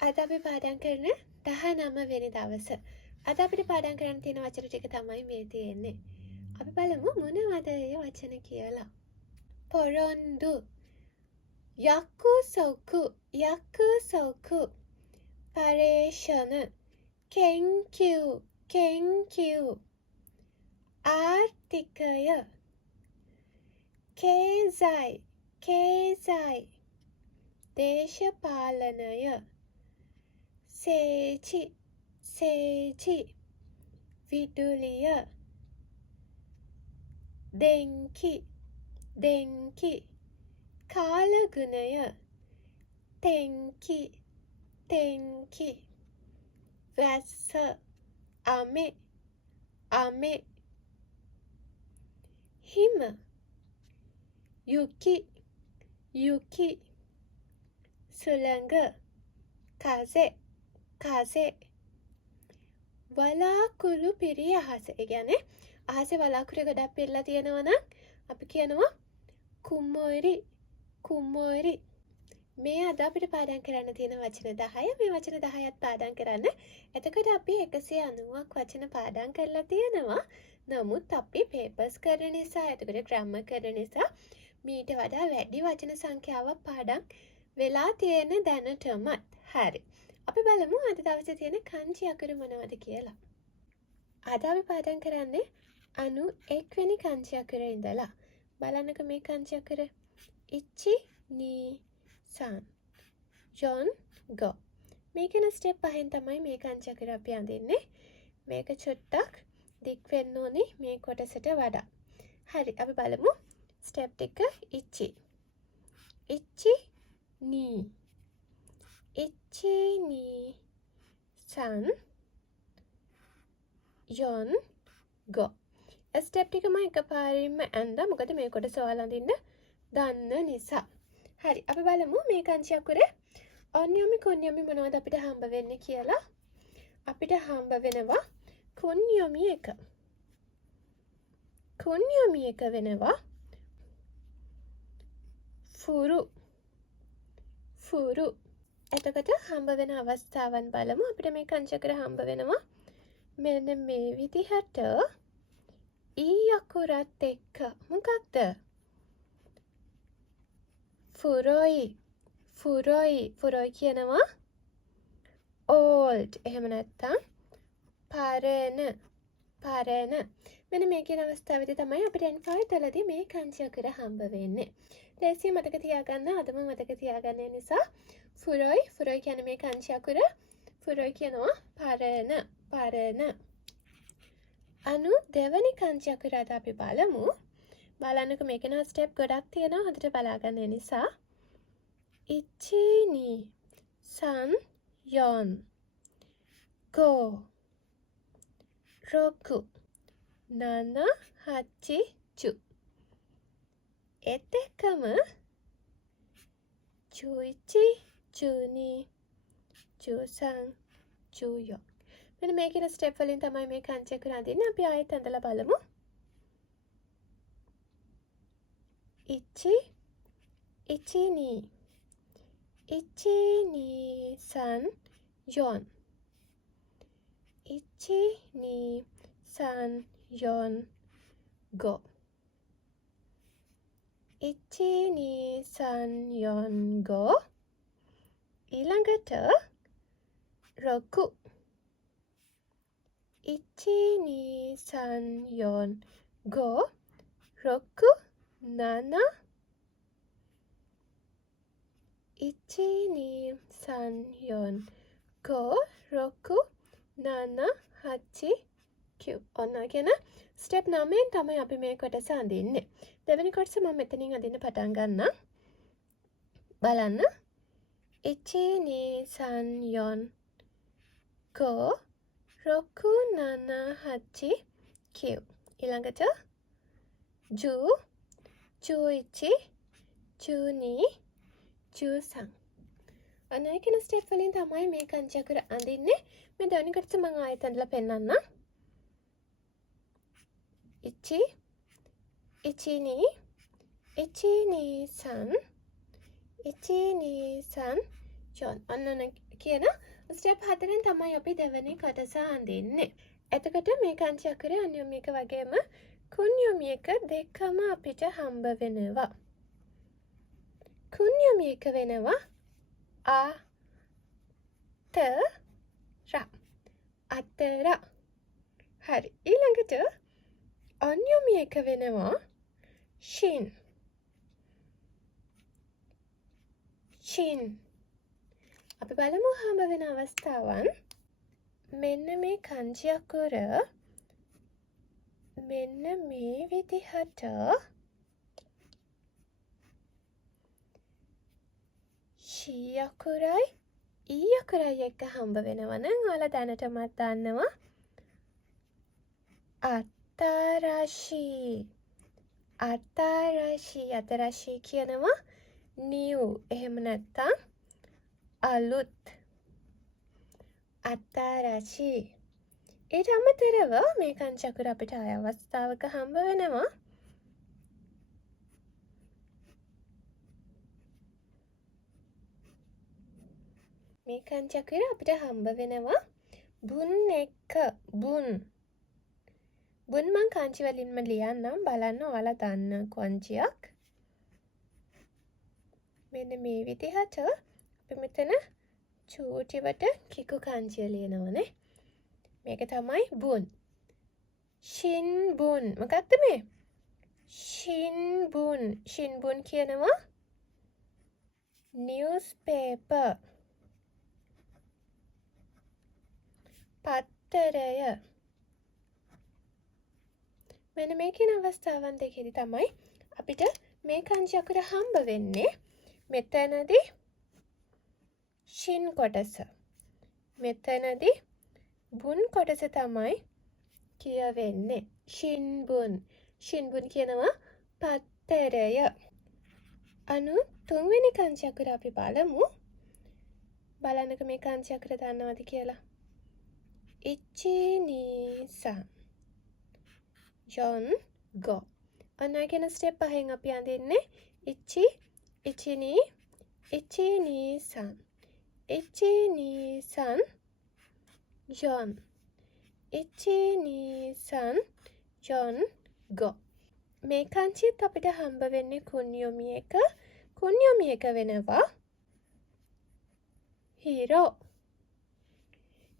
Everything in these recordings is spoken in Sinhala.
අද අපි පාඩම් කරන 19 වෙනි දවස. අද අපිට පාඩම් කරන්න තියෙන වචන ටික තමයි මේ තියෙන්නේ. අපි බලමු මොනවද ඒ වචන කියලා. පොරොන්දු, යක්කුසොකු, යක්කුසොකු, පරේෂණ, කෙන්කියු, කෙන්කියු, ආර්ථිකය, කේසයි, කේසයි, දේශපාලනය, සේචි, සේචි, විදුලිය, දෙන්කි, දෙන්කි, කාලගුණය, තෙන්කි, තෙන්කි, වැස්ස, අමෙ, අමෙ, හිම, යුකි, යුකි, සුළඟ, කසෙ, කසෙ, වලාකුළු පිරි අහස. ඒ කියන්නේ අහසේ වලාකුළු ගොඩක් පිරලා තියෙනවා නම් අපි කියනවා කුම්මොයිරි, කුම්මොයිරි. මේ අද අපිට පාඩම් කරන්න තියෙන වචන 10. මේ වචන 10ත් පාඩම් කරන්න. එතකොට අපි 190ක් වචන පාඩම් කරලා තියෙනවා. නමුත් අපි පේපර්ස් කරන නිසා, එතකොට ග්‍රැමර් කරන නිසා මීට වඩා වැඩි වචන සංඛ්‍යාවක් පාඩම් වෙලා තියෙන දැනටමත්. හරි. අපි බලමු අද දවසේ තියෙන කංචි අකුරු මොනවද කියලා. අද අපි පාඩම් කරන්නේ 91 වෙනි කංචි අකුරේ ඉඳලා. බලන්නකෝ මේ කංචි අකුර. ඉච්චි, නී, සන්, ජොන්, ගෝ. මේකන ස්ටෙප් පහෙන් තමයි මේ කංචි අකුර අපි අඳින්නේ. මේක චුට්ටක් දික් වෙන්න ඕනේ මේ කොටසට වඩා. හරි, අපි බලමු. ස්ටෙප් ටික ඉච්චි. ඉච්චි, නී. ඉච්චි, නී, සන්, යොන්, ගෝ. ස්ටෙප් ටික මම එකපාරින්ම ඇඳලා මොකද මේ කොටස ඔයාලා අඳින්න දන්න නිසා. හරි, අපි බලමු මේ කංචි අකුරේ ඔන්යොමි කුන්යොමි මොනවද අපිට හම්බ වෙන්නේ කියලා. අපිට හම්බ වෙනවා කුන්යොමි එක. කුන්යොමි එක වෙනවා ෆුරු. ෆුරු. එතකොට හම්බ වෙන අවස්ථාවන් බලමු. අපිට මේ කංචි අකුර හම්බ වෙනවා මෙන්න මේ විදිහට ඊ අකුරත් එක්ක. මොකක්ද? ෆුරොයි. ෆුරොයි. ෆුරොයි කියනවා ඕල්ඩ්. එහෙම නැත්නම් පරණ. පරණ. මෙන්න මේ කියන අවස්ථාවේදී තමයි අපිට N5 වලදී මේ කංචි අකුර හම්බ වෙන්නේ. ලේසියෙන් මතක තියාගන්න. අදම මතක තියාගන්න නිසා ෆුරොයි. ෆුරොයි කියන්නේ මේ කංචි අකුර. ෆුරොයි කියනවා පරණ. පරණ. දෙවනි කංචි අකුර අද අපි බලමු. බලන්නකෝ මේකේ නම් ස්ටෙප් ගොඩක් තියෙනවා. හොඳට බලාගන්න නිසා. ඉච්චි, නී, සන්, යොන්, ගෝ, රොකු, නන, හච්චි, චු. එතකම චුයිචි, චුනි, චුසන්, චුයොන්. මෙන්න මේ කියන ස්ටෙප් වලින් තමයි මේ කංචි අකුර අඳින්නේ. අපි ආයෙත් අඳලා බලමු. ඉච්චි, ඉච්චි, නී. ඉච්චි, නී, සන්, යොන්. ඉච්චි, නී, සන්, යොන්, ගෝ. ඉච්චි, නී, සන්, යොන්, ගෝ. ඊළඟට රොකු. ඉච්චි, නී, සන්, යොන්, ගෝ. රොකු, නන. ඉච්චි, නී, සන්, යොන්, ගෝ. රොකු, නන, හච්චි, කියු. ඔන්න කියන ස්ටෙප් 9න් තමයි අපි මේ කොටස අඳින්නේ. දෙවෙනි කොටස මම මෙතනින් අඳින්න පටන් ගන්නම්. බලන්න. ඉච්චි, නී, සන්, යොන්, ගෝ. රොකු, නන, හච්චි, කියු. ඊළඟට ජු, චුයිචි, චුනී, චුසන්. ඔන්න ඔය කියන ස්ටෙප් වලින් තමයි මේ කංචි අකුර අඳින්නේ. මේ දෙවෙනි කොටස මම ආයෙත් අඳලා පෙන්නන්නම්. ඉච්චි, ඉච්චි, නී, ඉච්චි, නී, සන්, ඉච්චි, නී, සන්, ජොන් ඔන්න කියන ස්ටෙප් 4න් තමයි අපි දෙවෙනි කොටස අඳින්නේ. එතකොට මේ කාංචි අකුරේ අන්‍යෝමි එක වගේම කුණ්‍යෝමි එක දෙකම අපිට හම්බ වෙනවා. කුණ්‍යෝමි එක වෙනවා ආ ත ර අතර. හරි. ඊළඟට අන්‍යෝමි එක වෙනවා ෂින්. ෂින්. අපි බලමු හම්බ වෙන අවස්ථාවන්. මෙන්න මේ කාංචි අකුර මෙන්න මේ විදිහට ෂී අකුරයි ඊ අකුරයි එක්ක හම්බ වෙනවා නම් ඔයාලා දැනටමත් දන්නවා අතරශී. අතරශී අතරශී කියනවා new. එහෙම නැත්නම් අලුත්. අතරශී. ඊට අමතරව මේ කාංචි අකුර අපිට ආය අවස්ථාවක හම්බ වෙනවා මේ කාංචි අකුර අපිට හම්බ වෙනවා බුන් එක්ක. බුන් මං කාංචි වලින්ම ලියන්නම් බලන්න ඔයාලා දන්න කාංචියක්. මෙන්න මේ විදිහට අපි මෙතන චූටිවට කිකු කාංචිය ලියනවනේ. මේක තමයි බුන්. ෂින් බුන්. මොකක්ද මේ? ෂින් බුන්. ෂින් බුන් කියනවා newspaper. පත්තරය. මෙන්න මේ කියන අවස්ථාවන් දෙකේදී තමයි අපිට මේ කාංචි අකුර හම්බ වෙන්නේ. මෙතනදී ෂින් කොටස. මෙතනදී බුන් කොටස තමයි කියවෙන්නේ. ෂින් බුන්. ෂින් බුන් කියනවා පත්තරය. අනු තුන්වෙනි කාංචි අකුර අපි බලමු. බලන්නක මේ කාංචි අකුර දන්නවද කියලා. ඉච්චිනීසන්. ජොන් ගෝ. ඔන්න ඔය කියන ස්ටෙප් පහෙන් අපි අඳින්නේ ඉච්චි, ඉච්චිනී, ඉච්චිනීසන්. ඉච්චිනීසන් ජොන්. ඉච්චිනීසන් ජොන් ගෝ. මේ කාංචිත් අපිට හම්බ වෙන්නේ කුණ්‍යෝමි එක. කුණ්‍යෝමි එක වෙනවා හීරෝ.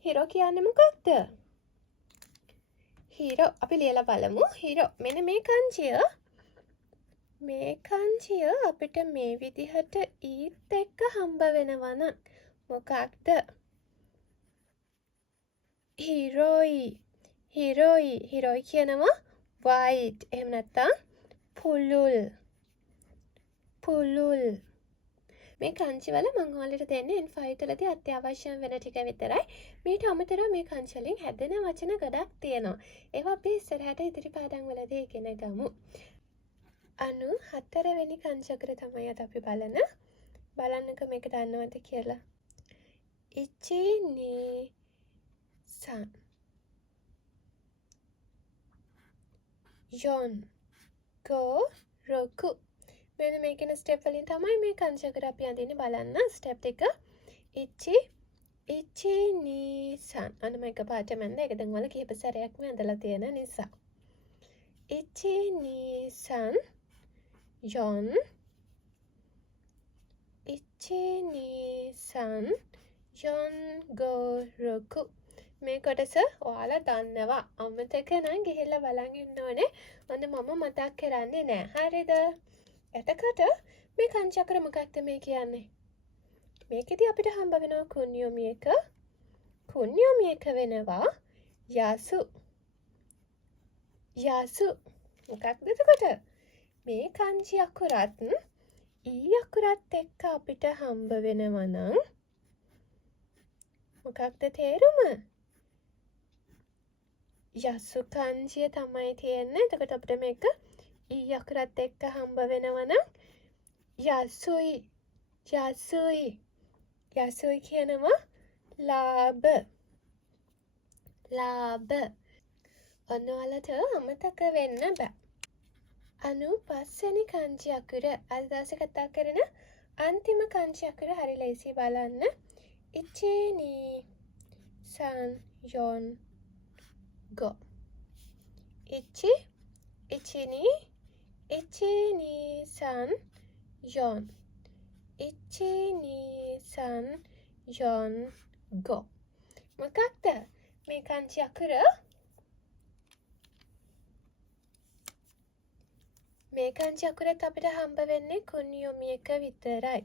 හීරෝ කියන්නේ මොකක්ද? හීරෝ අපි ලියලා බලමු. හීරෝ මෙන්න මේ කාංචිය. මේ කාංචිය අපිට මේ විදිහට ඊත් එක්ක හම්බ වෙනවා නම් මොකක්ද? හීරෝයි. හීරෝයි. හීරෝයි කියනවා white. එහෙම නැත්නම් පුළුල්. පුළුල්. මේ කාංචි වල මම ඔයාලට දෙන්නේ N5 තුලදී අත්‍යවශ්‍යම වෙන ටික විතරයි. මේට අමතරව මේ කාංචි වලින් හැදෙන වචන ගොඩක් තියෙනවා. ඒවා අපි ඉස්සරහට ඉදිරි පාඩම් වලදී ඉගෙන ගමු. 94 වෙනි කාංචි අකුර තමයි අද අපි බලන්නක මේක දන්නවද කියලා. ඉචිනිසන්. යොන් ගෝ රොකු. මෙන්න මේ කියන ස්ටෙප් වලින් තමයි මේ කාංචි අකුර අපි අඳින්නේ. බලන්න ස්ටෙප් එක. ඉචිනිසන්. අන්න මේක පාඩම මන්ද ඒක දැන් වල කිහිප සැරයක්ම ඇඳලා තියෙන නිසා. ඉචිනිසන් යොන්. ඉචිනිසන් යොන් ගෝ රොකු. මේ කොටස ඔයාලා දන්නවා. අමතක නම් ගිහිල්ලා බලන් ඉන්න ඕනේ. ඔන්න මම මතක් කරන්නේ නැහැ. හරිද? එතකොට මේ කාංචි අකුර මොකක්ද මේ කියන්නේ? මේකෙදි අපිට හම්බ වෙනවා කුණ්‍යෝමි එක. කුණ්‍යෝමි එක වෙනවා යසු. යසු. මොකක්ද එතකොට? මේ කාංචි අකුරත් ඊ අකුරත් එක්ක අපිට හම්බ වෙනවා නම් මොකක්ද තේරුම? යසු කාංචිය තමයි තියෙන්නේ. එතකොට අපිට මේක ඊ අකුරත් එක්ක හම්බ වෙනවා නම් යසුයි. යසුයි. යසුයි කියනවා ලාභ. ලාභ. ඔන්න ඔයාලට අමතක වෙන්න බෑ. 95 වෙනි කාංචි අකුර අද දවසේ කතා කරන අන්තිම කංචි අකුර හරි ලේසි බලන්න. ඉචි නී සන් යොන් ගෝ. ඉචි ඉචි නී සන් යොන්. ඉචි නී සන් යොන් ගෝ. මොකක්ද මේ කංචි අකුර? මේ කංචි අකුරත් අපිට හම්බ වෙන්නේ කුණ්‍යොමි එක විතරයි.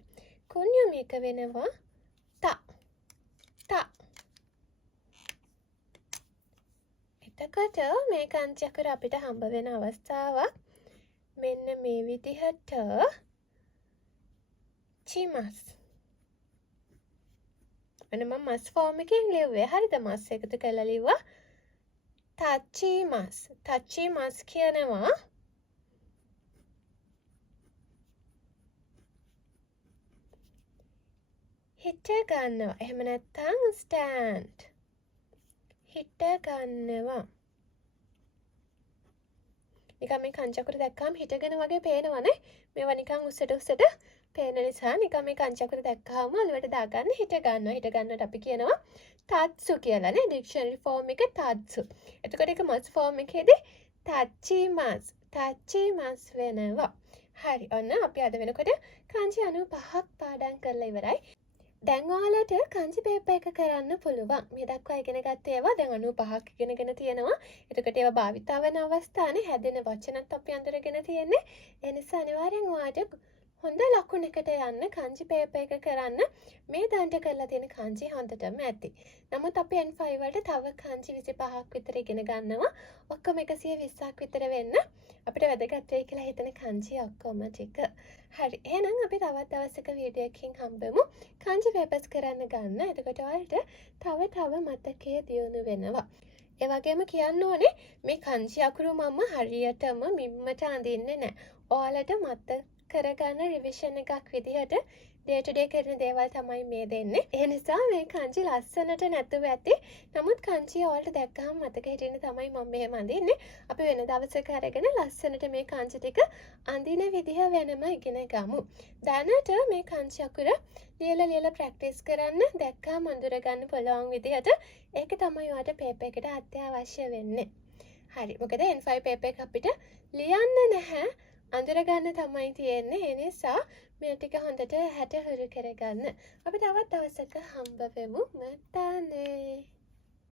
කුණ්‍යොමි එක වෙනවා තා. තා. එතකොට මේ කංචි අකුර අපිට හම්බ වෙන අවස්ථාවක් මෙන්න මේ විදිහට චිමස්. මම මස් ෆෝම් එකෙන් ලිව්වේ. හරිද? මස් එකතු කරලා ලිව්වා. තාචිමස්. තාචිමස් කියනවා හිට ගන්නවා. එහෙම නැත්නම් ස්ටෑන්ඩ්. හිට ගන්නවා. නිකන් මේ කංචි අකුර දැක්කම හිටගෙන වගේ පේනවනේ. මේවා නිකන් උස්සට පේන නිසා නිකන් මේ කංචි අකුර දැක්කම ඔලුවට දාගන්න හිට ගන්නවා. හිට ගන්නවට අපි කියනවා තාත්සු කියලා නේ. ඩික්ෂනරි ෆෝම් එක තාත්සු. එතකොට ඒක මස් ෆෝම් එකේදී තාචිමස්. තාචිමස් වෙනවා. හරි. ඔන්න අපි අද වෙනකොට කංචි 95ක් පාඩම් කරලා ඉවරයි. දැන් ඔයාලට කංචි පේපර් එක කරන්න පුළුවන්. මේ දක්වා ඉගෙන ගත්ත ඒවා දැන් 95ක් ඉගෙනගෙන තියෙනවා. එතකොට ඒවා භාවිතා වෙන අවස්ථානේ හැදෙන වචනත් අපි අඳුරගෙන තියෙන්නේ. ඒ නිසා අනිවාර්යෙන් ඔයාලට හොඳ ලකුණකට යන්න කංචි පේපර් එක කරන්න. මේ දණ්ඩ කරලා තියෙන කංචි හොඳටම ඇති. නමුත් අපි N5 වලට තව කංචි 25ක් විතර ඉගෙන ගන්නවා. ඔක්කොම 120ක් විතර වෙන්න අපිට වැදගත් වෙයි කියලා හිතන කංචි ඔක්කොම ටික. හරි. එහෙනම් අපි තවත් දවසක වීඩියෝ එකකින් හම්බෙමු. කංචි පේපර්ස් කරන්න ගන්න. එතකොට ඔයාලට තව මතකයේ දියුණු වෙනවා. ඒ වගේම කියන්න ඕනේ මේ කංචි අකුරු මම හරියටම මිම්මට අඳින්නේ නැහැ. ඔයාලට මතක කරගන්න රිවිෂන් එකක් විදිහට ඩේ ටු ඩේ කරන දේවල් තමයි මේ දෙන්නේ. ඒ නිසා මේ කංචි ලස්සනට නැතුව ඇති. නමුත් කංචි ඔයාලට දැක්කම මතක හිටින්න තමයි මම මෙහෙම අඳින්නේ. අපි වෙන දවසක අරගෙන ලස්සනට මේ කංචි ටික අඳින විදිහ වෙනම ඉගෙන ගමු. දැනට මේ කංචි අකුර ලියලා ප්‍රැක්ටිස් කරන්න දැක්කම අඳුර ගන්න පුළුවන් විදිහට ඒක තමයි ඔයාලට පේපර් එකට අත්‍යවශ්‍ය වෙන්නේ. හරි. මොකද N5 පේපර් එක අපිට ලියන්න නැහැ. අඳුර ගන්න තමයි තියෙන්නේ. ඒ නිසා මේ ටික හොඳට හැට හුරු කරගන්න. අපි තවත් දවසක හම්බ වෙමු. මතන්නේ.